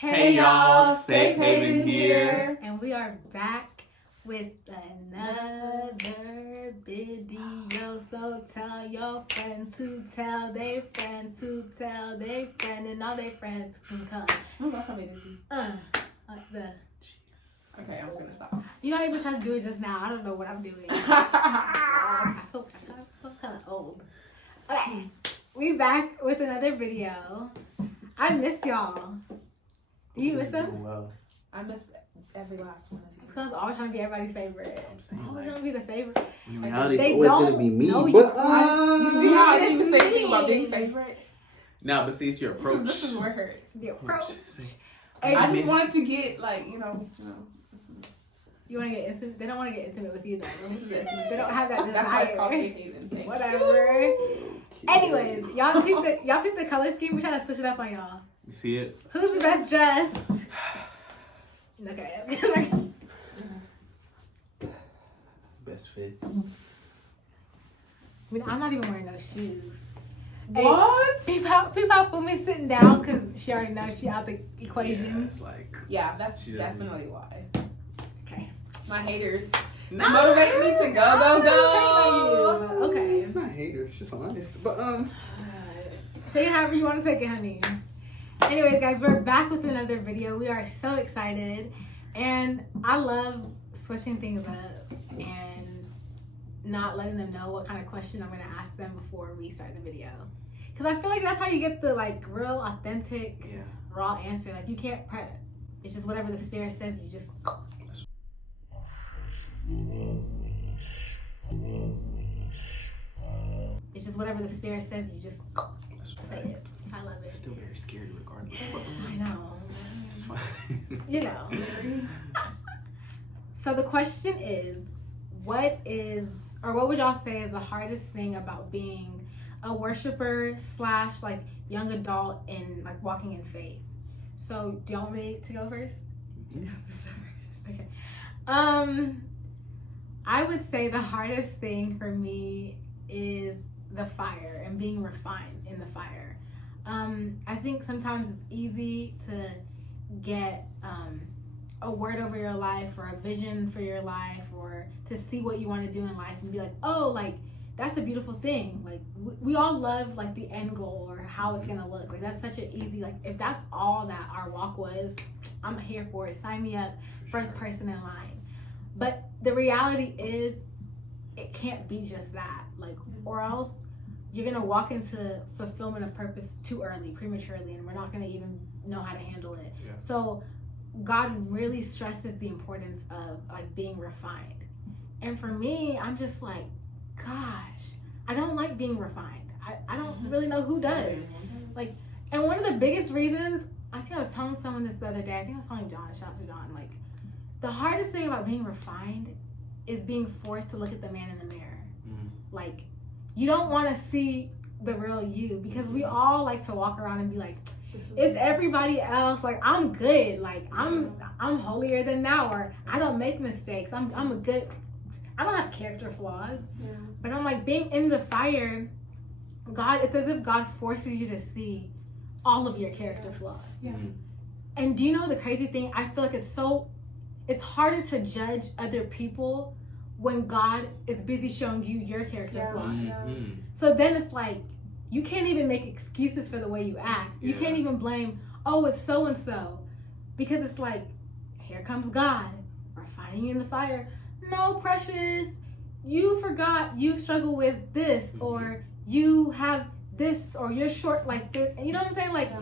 Hey y'all, Safe Haven here. And we are back with another video. So tell your friends to tell their friends to tell their friend, and all their friends can come. Oh, that's not me. Like the. Okay, I'm gonna stop. You know, I even tried to do it just now. I don't know what I'm doing. I feel kind of old. Okay, we back with another video. I miss y'all. Do you miss them? Well, I miss every last one of It's you. because I always trying to be everybody's favorite. I'm saying, Always like, trying to be the favorite. in reality, They it's always don't gonna be me. know you. But You see how I didn't even say It's anything about being me. favorite? no, but see, it's your approach. This is where it hurt. The approach. See, Hey, I just miss- wanted to get this you want to get intimate? They don't want to get intimate with you though. is intimate. They don't have that desire. That's why it's called Safe Haven. Thank you. Whatever. okay. Anyways, y'all pick the color scheme. We trying to switch it up on y'all. You see it? So who's the best dressed? Okay. Best fit. I mean, I'm not even wearing no shoes. What? People put me sitting down because she already knows she out the Yeah, equation. it's like Yeah, that's She doesn't- definitely why. Okay. My haters motivate me to go. Okay. I'm not a hater. It's just honest. But Take it however you want to take it, honey. Anyways, guys, we're back with another video. We are so excited. And I love switching things up and not letting them know what kind of question I'm going to ask them before we start the video. Because I feel like that's how you get the, like, real, authentic, yeah, raw answer. Like, you can't prep. It's just whatever the spirit says, you just... It's just whatever the spirit says, you just that's say right. it. I love it. Still very scary regardless. But I know. it's fine. You know. So the question is, what would y'all say is the hardest thing about being a worshiper / like young adult and like walking in faith? So do y'all want me to go first? Mhm. Okay. I would say the hardest thing for me is the fire and being refined in the fire. I think sometimes it's easy to get a word over your life or a vision for your life or to see what you want to do in life and be like, oh, like that's a beautiful thing. Like we all love like the end goal or how it's gonna look. Like that's such an easy, like if that's all that our walk was, I'm here for it. Sign me up, first person in line. But the reality is it can't be just that. Like or else you're gonna walk into fulfillment of purpose too early, prematurely, and we're not gonna even know how to handle it. Yeah. So God really stresses the importance of like being refined. And for me, I'm just like, gosh, I don't like being refined. I don't really know who does. Like, and one of the biggest reasons, I think I was telling someone this the other day, I think I was telling John, shout out to John, like, the hardest thing about being refined is being forced to look at the man in the mirror. Mhm. Like, you don't want to see the real you because we all like to walk around and be like, it's everybody else. Like I'm good. Like I'm holier than thou, or I don't make mistakes. I'm a good. I don't have character flaws, but I'm like being in the fire. God, it's as if God forces you to see all of your character flaws. Yeah. Mhm. And do you know the crazy thing? I feel like it's harder to judge other people when God is busy showing you your character flaws. Mhm. So then it's like, you can't even make excuses for the way you act. You Yeah. can't even blame, oh, it's so-and-so. Because it's like, here comes God. We're fighting you in the fire. No, precious. You forgot you struggle with this. Mhm. Or you have this. Or you're short like this. You know what I'm saying? Like,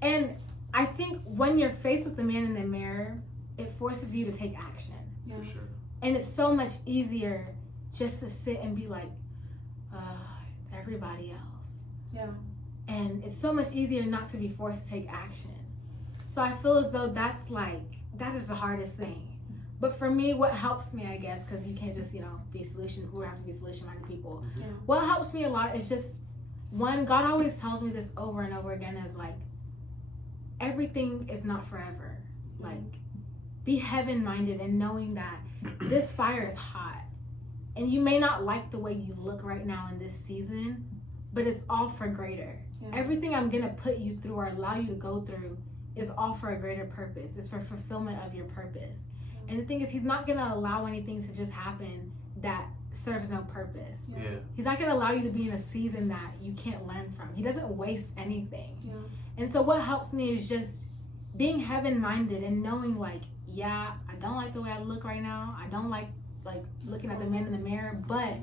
and I think when you're faced with the man in the mirror, it forces you to take action. For sure. And it's so much easier just to sit and be like, it's everybody else. Yeah. And it's so much easier not to be forced to take action. So I feel as though that is the hardest thing. But for me, what helps me, I guess, because you can't just, be we have to be solution-minded people. Yeah. What helps me a lot is just, one, God always tells me this over and over again is like, everything is not forever. Like, be heaven-minded and knowing that this fire is hot. And you may not like the way you look right now in this season, but it's all for greater. Yeah. Everything I'm gonna put you through or allow you to go through is all for a greater purpose. It's for fulfillment of your purpose. And the thing is, he's not gonna allow anything to just happen that serves no purpose. Yeah. He's not gonna allow you to be in a season that you can't learn from. He doesn't waste anything. Yeah. And so what helps me is just being heaven-minded and knowing, like, yeah, I don't like the way I look right now. I don't like looking at the man in the mirror, but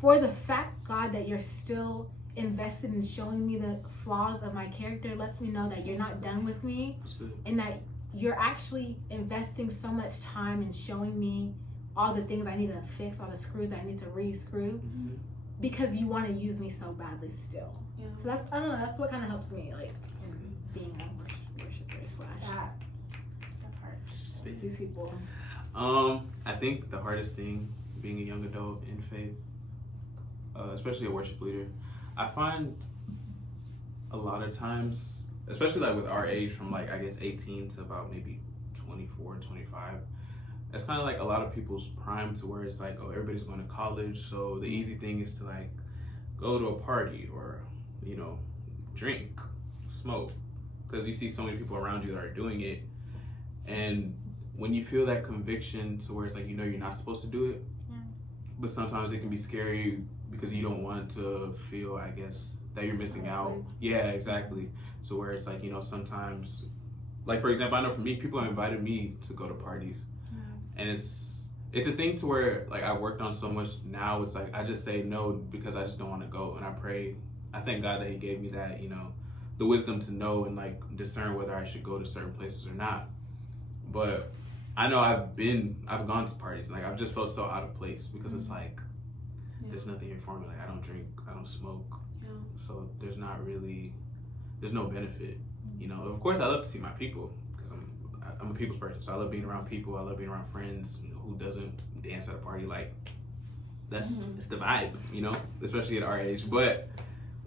for the fact, God, that you're still invested in showing me the flaws of my character lets me know that you're not done with me, That's good. and that you're actually investing so much time in showing me all the things I need to fix, all the screws I need to re-screw, Mhm. because you want to use me so badly still. Yeah. So that's, I don't know, that's what kind of helps me, like, That's in good. being a worshiper slash That part. Spit. these people. I think the hardest thing being a young adult in faith, especially a worship leader, I find a lot of times, especially like with our age, from like I guess 18 to about maybe 24, 25, it's kind of like a lot of people's prime to where it's like, oh, everybody's going to college, so the easy thing is to like go to a party or, you know, drink, smoke, because you see so many people around you that are doing it. And when you feel that conviction to where it's like, you know, you're not supposed to do it, but sometimes it can be scary because you don't want to feel, I guess, that you're missing out. Yeah, exactly. So where it's like, you know, sometimes, like for example, I know for me, people have invited me to go to parties, and it's a thing to where like I worked on so much. Now it's like I just say no because I just don't want to go, and I thank God that He gave me that, you know, the wisdom to know and like discern whether I should go to certain places or not. But I know I've gone to parties, like I've just felt so out of place because it's like there's nothing here for me. Like I don't drink, I don't smoke, so there's no benefit. You know, of course I love to see my people because I'm a people's person, so I love being around people. I love being around friends. You know, who doesn't dance at a party? Like it's the vibe, you know, especially at our age. But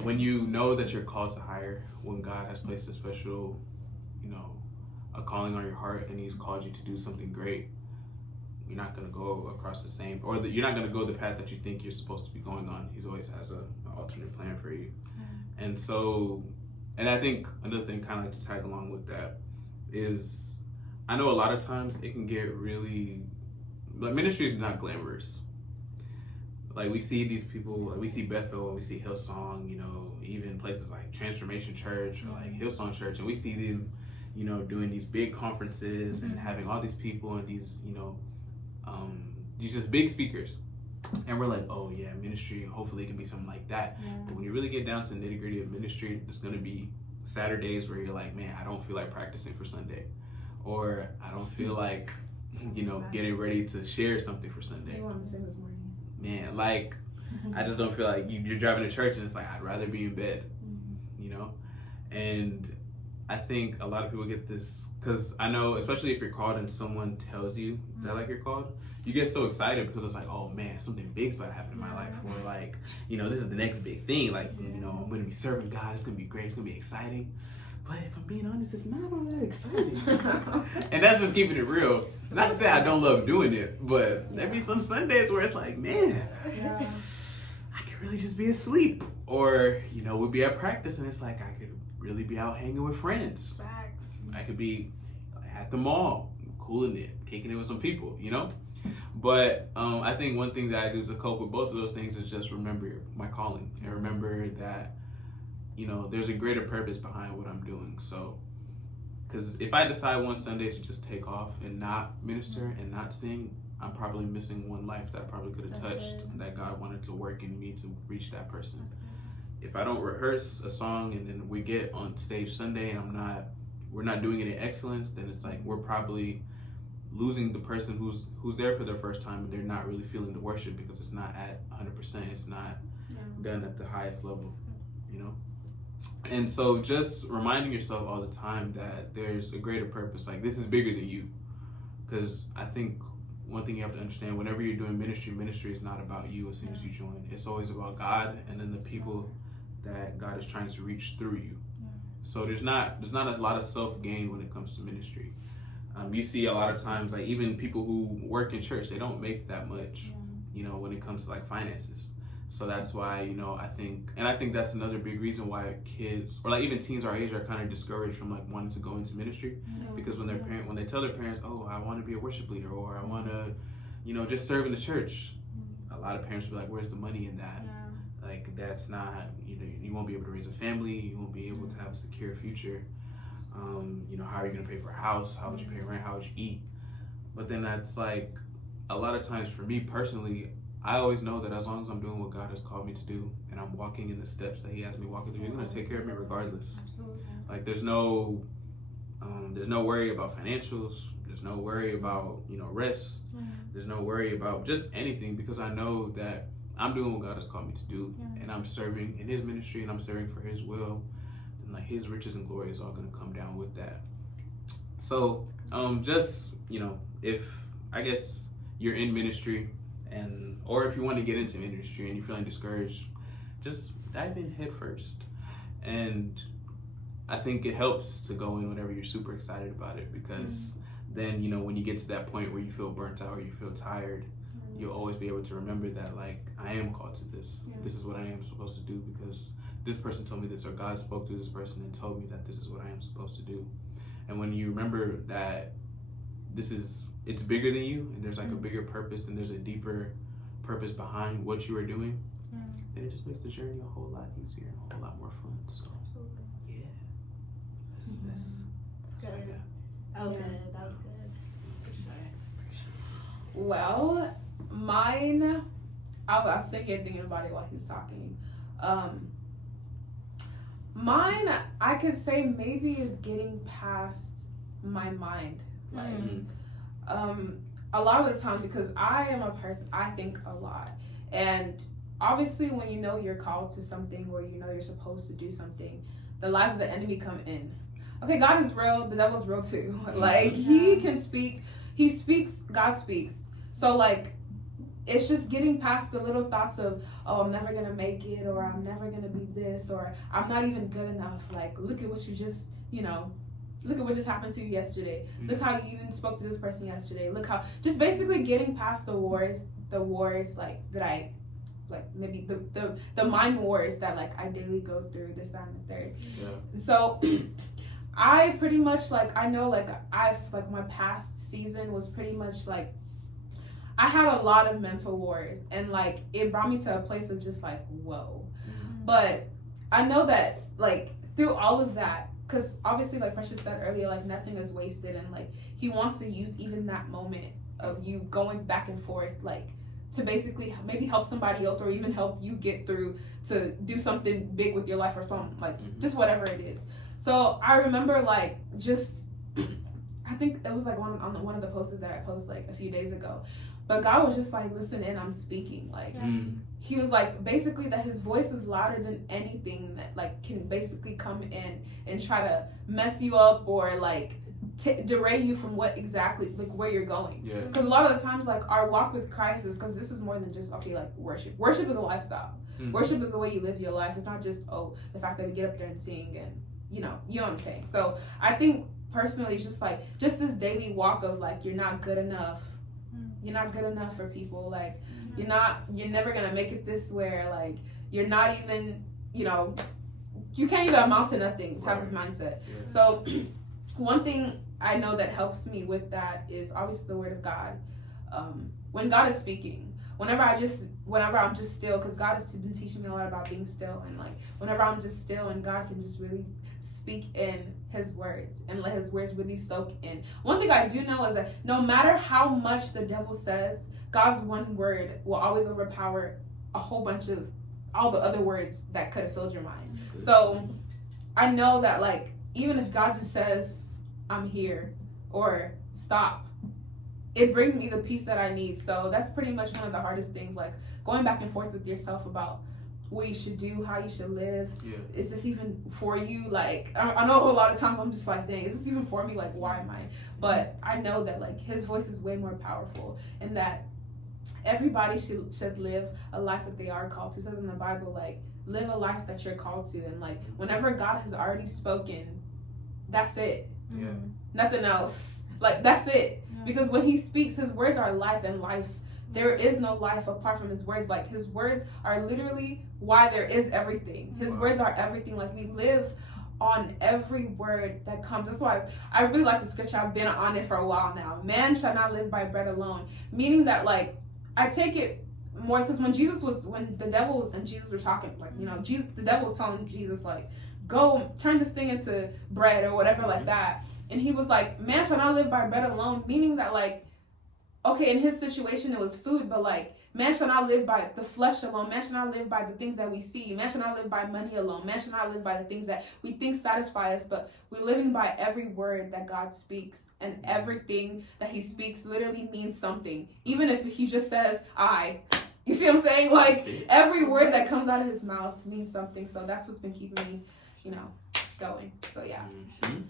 when you know that you're called to higher, when God has placed a special, you know, a calling on your heart, and He's called you to do something great, you're not going to go across the same, you're not going to go the path that you think you're supposed to be going on. He's always has an alternate plan for you. And so, and I think another thing kind of like to tag along with that is, I know a lot of times it can get really, like ministry is not glamorous. Like we see these people, like we see Bethel and we see Hillsong, you know, even places like Transformation Church or like Hillsong Church, and we see them, you know, doing these big conferences and having all these people and these, you know, these just big speakers. And we're like, oh yeah, ministry, hopefully it can be something like that. But when you really get down to the nitty gritty of ministry, there's gonna be Saturdays where you're like, man, I don't feel like practicing for Sunday. Or I don't feel like, you know, getting ready to share something for Sunday. I wanted to say this morning. Man, like, I just don't feel like you're driving to church and it's like, I'd rather be in bed, you know? And I think a lot of people get this, because I know, especially if you're called and someone tells you that like you're called, you get so excited because it's like, oh man, something big's about to happen in my life. Or like, you know, this is the next big thing. Like, you know, I'm going to be serving God. It's going to be great. It's going to be exciting. But if I'm being honest, it's not all that exciting. And that's just keeping it real. Not to say I don't love doing it, but there be some Sundays where it's like, man, I could really just be asleep. Or, you know, we'd be at practice and it's like, I could really be out hanging with friends. Facts. I could be at the mall, cooling it, kicking it with some people, you know? But I think one thing that I do to cope with both of those things is just remember my calling and remember that, you know, there's a greater purpose behind what I'm doing. So, because if I decide one Sunday to just take off and not minister and not sing, I'm probably missing one life that I probably could have touched and that God wanted to work in me to reach that person. If I don't rehearse a song and then we get on stage Sunday and we're not doing it in excellence, then it's like we're probably losing the person who's there for their first time and they're not really feeling the worship because it's not at 100%. It's not done at the highest level, you know? And so just reminding yourself all the time that there's a greater purpose. Like this is bigger than you. Because I think one thing you have to understand, whenever you're doing ministry is not about you as soon as you join. It's always about God and then the people that God is trying to reach through you. So there's not a lot of self-gain when it comes to ministry. You see a lot of times, like even people who work in church, they don't make that much, you know, when it comes to like finances. So that's why, you know, I think that's another big reason why kids, or like even teens our age, are kind of discouraged from like wanting to go into ministry, because when when they tell their parents, oh, I want to be a worship leader, or I want to, you know, just serve in the church, a lot of parents will be like, where's the money in that? Like, that's not, you won't be able to raise a family, you won't be able to have a secure future. You know, how are you going to pay for a house? How would you pay rent? How would you eat? But then that's like, a lot of times for me personally, I always know that as long as I'm doing what God has called me to do, and I'm walking in the steps that He has me walking through, He's going to take care of me regardless. Absolutely. Like, there's no worry about financials. There's no worry about, you know, rest. There's no worry about just anything, because I know that I'm doing what God has called me to do, and I'm serving in His ministry, and I'm serving for His will, and like His riches and glory is all going to come down with that. So, just, you know, if I guess you're in ministry, or if you want to get into ministry and you're feeling discouraged, just dive in head first. And I think it helps to go in whenever you're super excited about it, because then, you know, when you get to that point where you feel burnt out or you feel tired, you'll always be able to remember that, like, I am called to this. This is what I am supposed to do, because this person told me this, or God spoke through this person and told me that this is what I am supposed to do. And when you remember that it's bigger than you, and there's like a bigger purpose, and there's a deeper purpose behind what you are doing, then it just makes the journey a whole lot easier and a whole lot more fun. So, yeah. That's good. That was good. That was good. Well, mine, I was sitting here thinking about it while he was talking. Mine, I could say maybe is getting past my mind. Like, a lot of the time, because I am a person, I think a lot. And obviously when you know you're called to something, or you know you're supposed to do something, the lies of the enemy come in. Okay, God is real, the devil's real too. Like, he can speak, he speaks, God speaks. So like, it's just getting past the little thoughts of, oh, I'm never gonna make it, or I'm never gonna be this, or I'm not even good enough. Like, look at what you just, you know, look at what just happened to you yesterday. Look how you even spoke to this person yesterday. Look how, just basically getting past the wars like that I, like maybe the mind wars that like I daily go through, this, that, and the third. So I pretty much like, I know like my past season was pretty much like, I had a lot of mental wars, and like it brought me to a place of just like, whoa. But I know that like through all of that, because obviously like Precious said earlier, like nothing is wasted, and like He wants to use even that moment of you going back and forth, like to basically maybe help somebody else, or even help you get through to do something big with your life, or something like just whatever it is. So I remember like just I think it was like on one of the posts that I posted like a few days ago, but God was just like, listen in, I'm speaking. Like He was like, basically that His voice is louder than anything that like can basically come in and try to mess you up, or like derail you from what exactly like where you're going. Because a lot of the times like our walk with Christ is, because this is more than just like worship is a lifestyle. Worship is the way you live your life. It's not just the fact that we get up there and sing, and you know what I'm saying. So I think personally, it's just like just this daily walk of like, you're not good enough. You're not good enough for people. Like you're never gonna make it this where like you're not even, you know, you can't even amount to nothing type of mindset. So one thing I know that helps me with that is obviously the Word of God. When God is speaking, whenever I'm just still, because God has been teaching me a lot about being still, and like whenever I'm just still and God can just really speak in His words and let His words really soak in. One thing I do know is that no matter how much the devil says, God's one word will always overpower a whole bunch of all the other words that could have filled your mind. So I know that like, even if God just says, I'm here, or stop, it brings me the peace that I need. So that's pretty much one of the hardest things, like going back and forth with yourself about what you should do, how you should live. Is this even for you? Like, I know a lot of times I'm just like, dang, is this even for me? Like, why am I? But I know that like His voice is way more powerful, and that everybody should live a life that they are called to. It says in the Bible, like, live a life that you're called to. And like, whenever God has already spoken, that's it. Nothing else. Like, that's it. Because when He speaks, His words are life, and life there is no life apart from his words. Like, his words are literally why there is everything. His words are everything. Like, we live on every word that comes. That's why I really like the scripture. I've been on it for a while now. Man shall not live by bread alone. Meaning that, like, I take it more because when Jesus were talking, like, you know, the devil was telling Jesus, like, go turn this thing into bread or whatever like that. And he was like, man shall not live by bread alone. Meaning that, like, okay, in his situation it was food, but like, man shall not live by the flesh alone. Man shall not live by the things that we see. Man shall not live by money alone. Man shall not live by the things that we think satisfy us, but we're living by every word that God speaks. And everything that he speaks literally means something. Even if he just says, I. You see what I'm saying? Like, every word that comes out of his mouth means something. So that's what's been keeping me, you know, going. So yeah. Mm-hmm.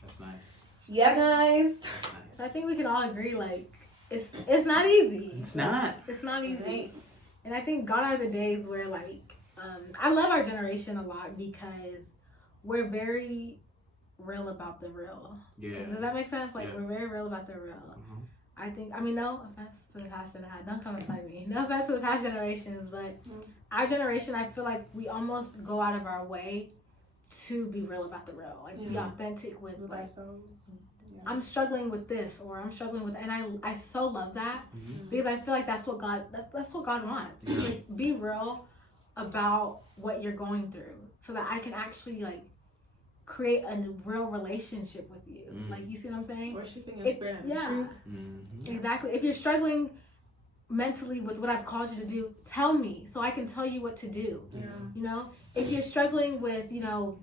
That's nice. Yeah, guys. That's nice. So I think we can all agree, like, it's not easy. It's not. It's not easy. And I think gone are the days where, like, I love our generation a lot because we're very real about the real. Yeah. Does that make sense? Like, Yeah. we're very real about the real. Mm-hmm. I think, I mean, no offense to the past generation. Don't come and fight me. No offense to the past generations, but our generation, I feel like we almost go out of our way to be real about the real. Like, be authentic with like, ourselves. I'm struggling with this, or I'm struggling with, and I so love that because I feel like that's what God wants. Like, be real about what you're going through, so that I can actually like create a real relationship with you. Like, you see what I'm saying? Worshiping in spirit and truth. Exactly. If you're struggling mentally with what I've called you to do, tell me so I can tell you what to do. You know, if you're struggling with, you know,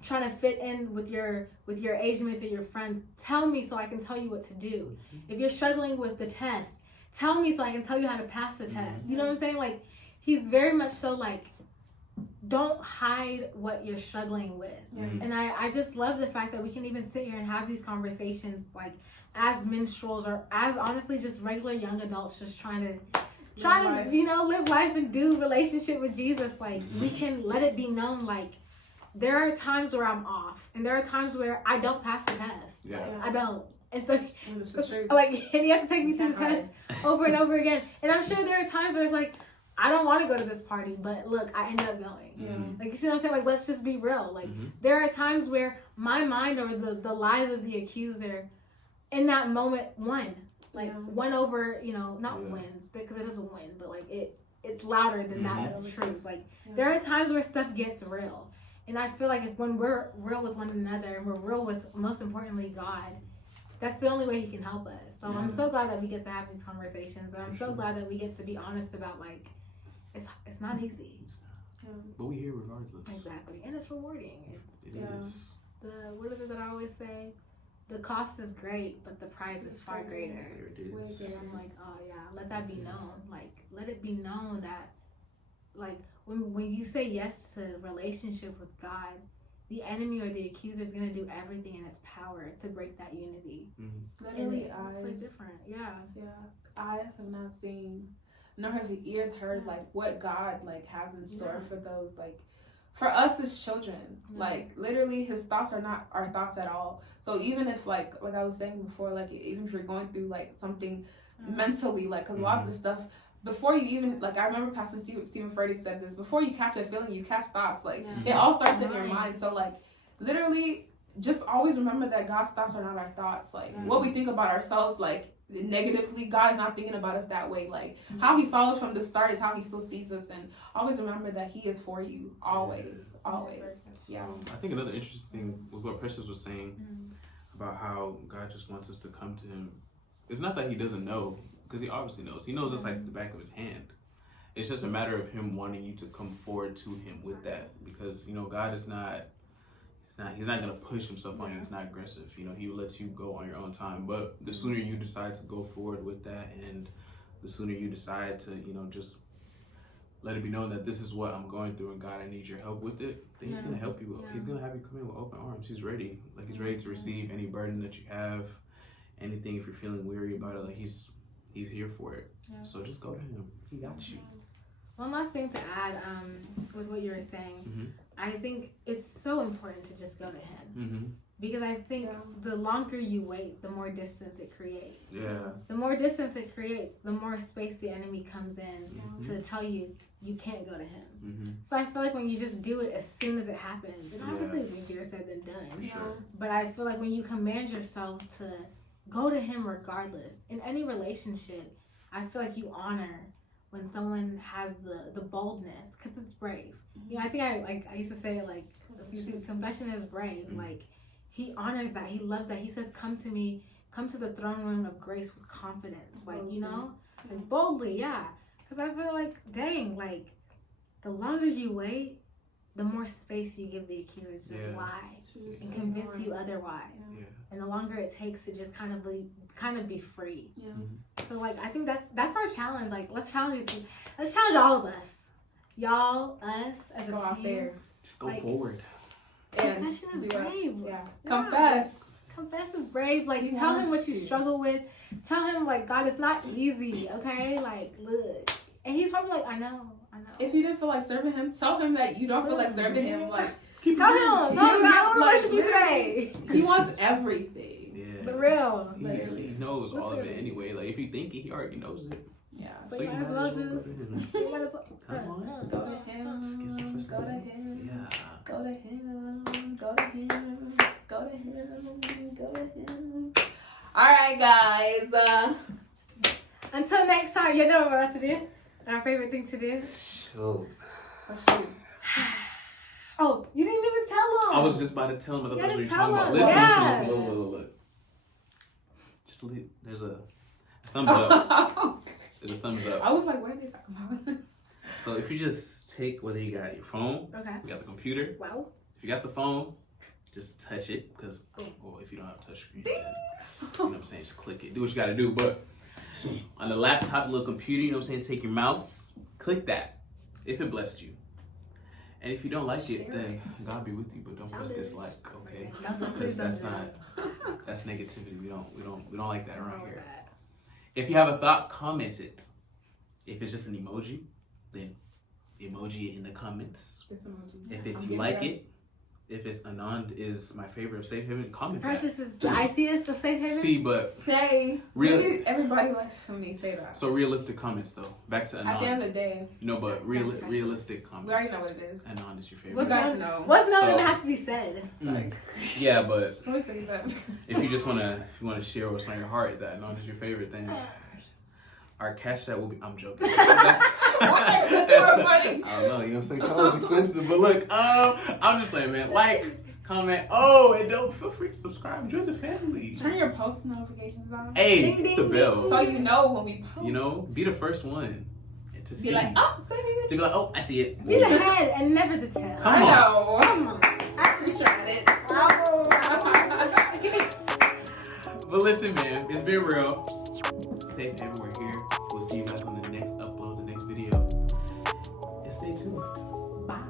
trying to fit in with your age mates or your friends, tell me so I can tell you what to do. If you're struggling with the test, tell me so I can tell you how to pass the test. You know what I'm saying? Like, he's very much so like, don't hide what you're struggling with. And I just love the fact that we can even sit here and have these conversations like as minstrels or as honestly just regular young adults just trying to you know, live life and do relationship with Jesus. Like, we can let it be known, like, there are times where I'm off, and there are times where I don't pass the test. I don't. And so, like, and he has to take me through the test over and over again. And I'm sure there are times where it's like, I don't want to go to this party, but look, I ended up going. Like, you see what I'm saying? Like, let's just be real. Like, there are times where my mind or the lies of the accuser in that moment won. Like, won over, you know, not wins, because it doesn't win, but like, it's louder than that of truth. Like, there are times where stuff gets real. And I feel like when we're real with one another and we're real with, most importantly, God, that's the only way he can help us. So I'm so glad that we get to have these conversations. And I'm so glad that we get to be honest about, like, it's not easy. But we here regardless. Exactly. And it's rewarding. It is. What is it that I always say? The cost is great, but the prize is far greater. There it is. And I'm like, oh yeah, let that be known. Like, let it be known that, like, when you say yes to relationship with God, the enemy or the accuser is going to do everything in its power to break that unity. Literally, it's like different. Eyes have not seen, nor have the ears heard, like, what God, like, has in store for those, like, for us as children. Like, literally, his thoughts are not our thoughts at all. So even if, like I was saying before, like, even if you're going through, like, something mentally, like, because a lot of the stuff, before you even, like, I remember Pastor Stephen Furtick said this, before you catch a feeling, you catch thoughts. Like, it all starts in your mind. So, like, literally, just always remember that God's thoughts are not our thoughts. Like, what we think about ourselves, like, negatively, God is not thinking about us that way. Like, how he saw us from the start is how he still sees us. And always remember that he is for you. Always. Yeah. I think another interesting thing was what Precious was saying about how God just wants us to come to him. It's not that he doesn't know, because he obviously knows. He knows it's like the back of his hand. It's just a matter of him wanting you to come forward to him with that, because, you know, God is not, he's not going to push himself on you. He's not aggressive. You know, he will let you go on your own time. But the sooner you decide to go forward with that, and the sooner you decide to, you know, just let it be known that this is what I'm going through and God, I need your help with it, then he's going to help you. He's going to have you come in with open arms. He's ready. Like, he's ready to receive any burden that you have, anything if you're feeling weary about it. Like, he's here for it. So just go to him. He got you. One last thing to add with what you were saying. I think it's so important to just go to him. because I think Yeah. the longer you wait, the more distance it creates. Yeah. The more distance it creates, the more space the enemy comes in Mhm. to tell you you can't go to him. Mm-hmm. So I feel like when you just do it as soon as it happens, and Yeah. obviously it's easier said than done. Sure. But I feel like when you command yourself to go to him regardless, in any relationship, I feel like you honor when someone has the boldness, because it's brave. You know, I think I used to say it like, confession is brave. Mhm. Like, he honors that. He loves that. He says, come to me, come to the throne room of grace with confidence. Like, you know, like boldly, yeah. Because I feel like, dang, like, the longer you wait, the more space you give the accuser to just Yeah. lie To just and say convince more. you otherwise. Yeah. And the longer it takes to just kind of be free. Yeah. So like I think that's our challenge. Like let's challenge all of us, y'all, us as Go a out team. there. Just go Like- forward. And Confession is do it. brave. Yeah. Yeah. Confess. Confess is brave. Like He tell him wants what you to. struggle with. Tell him like God, it's not easy. Okay, like look, and he's probably like, I know. If you didn't feel like serving him, tell him that you don't feel like serving him. Like Tell him. Tell him You I want like, to worship you today. he wants everything. Yeah. But real. He, Like, he knows all of it Listen. anyway. Like if you think he already knows it. Yeah. so you might as well go to just. him. You might as well. Come on. Go to him. Just get some Go to personal- him. Yeah. Go to him. Go to him. Go to him. Go to him. All right, guys. Until next time, you know what else to do. Our favorite thing to do. So Let's shoot. Oh, you didn't even tell him. I was just about to tell him. I thought You that's what gotta you're tell talking about. us. Listen, Yeah. look. Just leave. There's a thumbs up. There's a thumbs up. I was like, what are they talking about? So if you just take whether you got your phone, Okay. you got the computer. Wow. If you got the phone, just touch it. Because, well, if you don't have a touch screen, then, you know what I'm saying, just click it. Do what you got to do. But on the laptop, little computer, you know what I'm saying, take your mouse, click that. If it blessed you. And if you don't like it, Share then God be with you. But don't press dislike, okay? Please Because don't that's do not. That's negativity. We don't like that around that. here. If you have a thought, comment it. If it's just an emoji, then emoji it in the comments. This emoji. If it's I'm you giving like us- it, if it's Anand is my favorite of Safe Haven, comment that. Precious is the ICS of Safe Haven. See, but Say, Real- maybe everybody likes for me say that. so realistic comments though. Back to At the end Anand. of the day, No, but realistic comments. we already know what it is. Anand is your You favorite. guys know. What's known So- doesn't have to be said. Mm. Yeah, but Just want to say that. if you just wanna share what's on your heart that Anand is your favorite, then our cash app will be. I'm joking. Why you doing money? I don't know. You know what I'm saying? College expensive, but look, I'm just playing, man. Like, comment. Oh, and don't feel free to subscribe. Join the family. Turn your post notifications on. Hey, Ding, hit ding, the ding. bell. So you know when we post. You know, be the first one to see. Be like, oh, say it. To be like, oh, I see it. Be the head and never the tail. Come I on. know. Come on. We tried it. But listen, man, it's been real. Safe Haven, we're here. We'll see you guys on the next upload, the next video. And stay tuned. Bye.